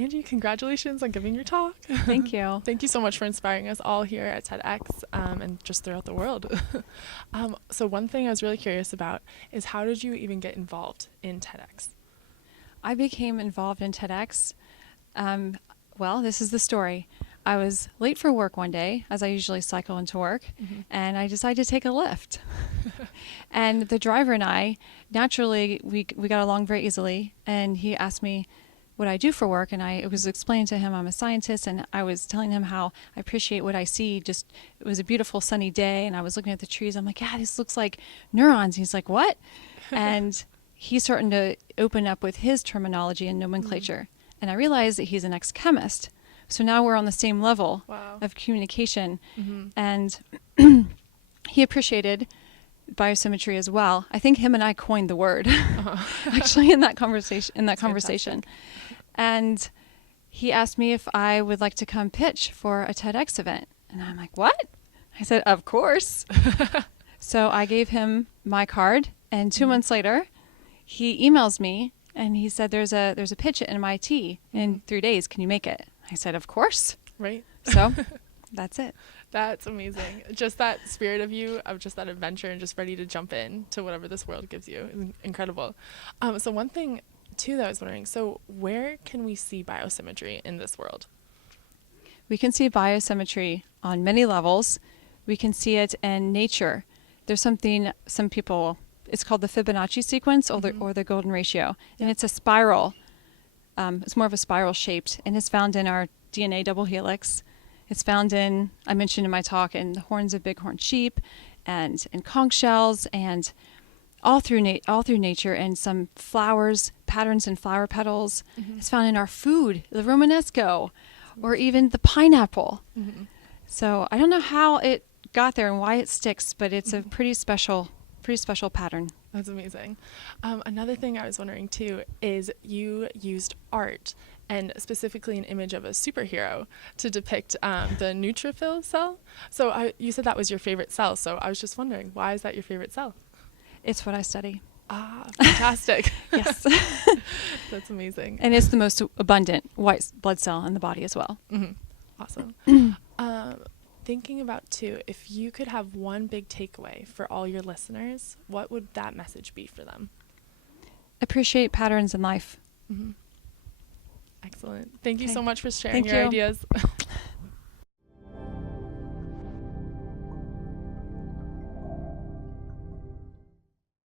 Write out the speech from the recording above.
Angie, congratulations on giving your talk. Thank you. Thank you so much for inspiring us all here at TEDx and just throughout the world. So one thing I was really curious about is how did you even get involved in TEDx? I became involved in TEDx. Well, this is the story. I was late for work one day, as I usually cycle into work, and I decided to take a lift. And the driver and I, naturally, we got along very easily, and he asked me what I do for work, and I was explaining to him I'm a scientist, and I was telling him how I appreciate what I see. It was a beautiful sunny day, and I was looking at the trees. I'm like, yeah, this looks like neurons. He's like, what? And he's starting to open up with his terminology and nomenclature. And I realized that he's an ex-chemist. So now we're on the same level of communication. And he appreciated biosymmetry as well. I think him and I coined the word actually in that conversation. And he asked me if I would like to come pitch for a TEDx event. And I'm like, what? I said, of course. So I gave him my card, and 2 months later, he emails me and he said, there's a pitch at MIT in 3 days. Can you make it? I said, of course. Right. So that's it. That's amazing. Just that spirit of you, of just that adventure and just ready to jump in to whatever this world gives you is incredible. So one thing too that I was wondering, so where can we see biosymmetry in this world? We can see biosymmetry on many levels. We can see it in nature. There's something, it's called the Fibonacci sequence or the golden ratio. And it's a spiral. It's more of a spiral shaped, and it's found in our DNA double helix. It's found in, I mentioned in my talk, in the horns of bighorn sheep and in conch shells and all through nature, and some flowers, patterns in flower petals. It's found in our food, the Romanesco, or even the pineapple. So I don't know how it got there and why it sticks, but it's a pretty special pattern. That's amazing. Another thing I was wondering too is you used art, and specifically an image of a superhero to depict the neutrophil cell. So you said that was your favorite cell. So I was just wondering, why is that your favorite cell? It's what I study. Ah, fantastic. Yes. That's amazing. And it's the most abundant white blood cell in the body as well. Awesome. Thinking about too, if you could have one big takeaway for all your listeners, what would that message be for them? Appreciate patterns in life. Excellent. Thank you Okay. so much for sharing Thank your you. ideas.